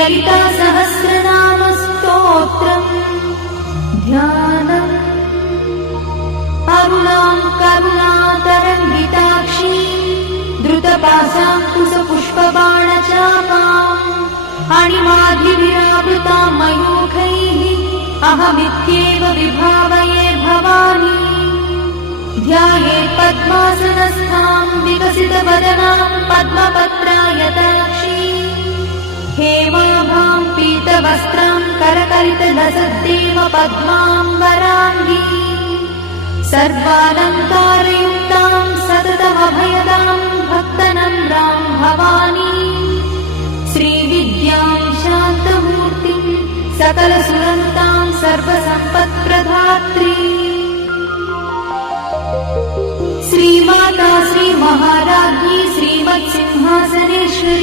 श्रीललिता सहस्रनाम स्तोत्रम् ध्यानम्। अरुणां करुणातरङ्गिताक्षी द्रुतपाशाङ्कुशपुष्पबाणचापाम् अणिमाधिविरावृतां मयूखैः अहमित्येव विभावये भवानी। ध्यायेत् पद्मासनस्थां विकसितवदनां पद्मपत्रायताक्षी हेमाभां पीतवस्त्रां करकलितलसद्देव पद्माम्बराङ्गी सर्वालङ्कारयुक्तां सततमभयदां भक्तनम्रां भवानी। श्रीविद्यां शान्तमूर्तिं सकलसुरन्तां सर्वसम्पत्प्रदात्री श्रीमाता श्रीमहाराज्ञी श्रीमत्सिंहासनेश्वरी।